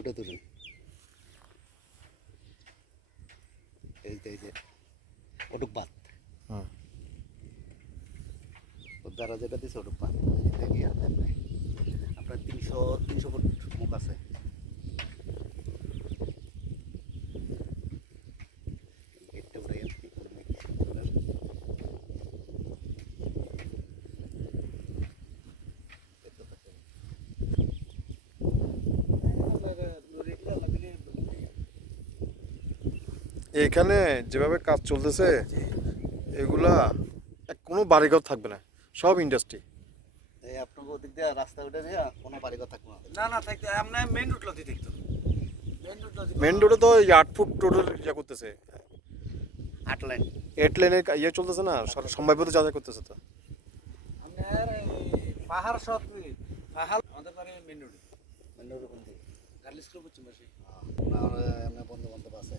ওটা তুলুন। এই যে ওটুক বাদ, দ্বারা যেটা দিচ্ছে ওটুক বাদ দেখি। আর আপনার 300 ফুট মুখ আছে। গেটটা উঠে এখানে যেভাবে কাজ চলতেছে এগুলা কোনো বাড়িঘর থাকবে না, সব ইন্ডাস্ট্রি। এই আপনাকে ওদিক দিয়ে রাস্তা উঠে দিয়ে কোনো বাড়িঘর থাকবে না। না না থাকতে আমরা মেইন রুট লতি দেখতো। মেন রোডে তো 8 ফুট টোটাল ইয়ে করতেছে, 8 লাইন 8 লেনের ইয়ে চলতেছে না, সম্ভাব্যত যা যা করতেছে তো। আপনার এই পাহাড় সব পাহাড় আমাদের বাড়ি মেইন রোডে। মেন রোড কোন দিকে? গার্লি স্কুল পশ্চিম পাশে। আপনার এমনি বন্ধু বান্ধব আছে?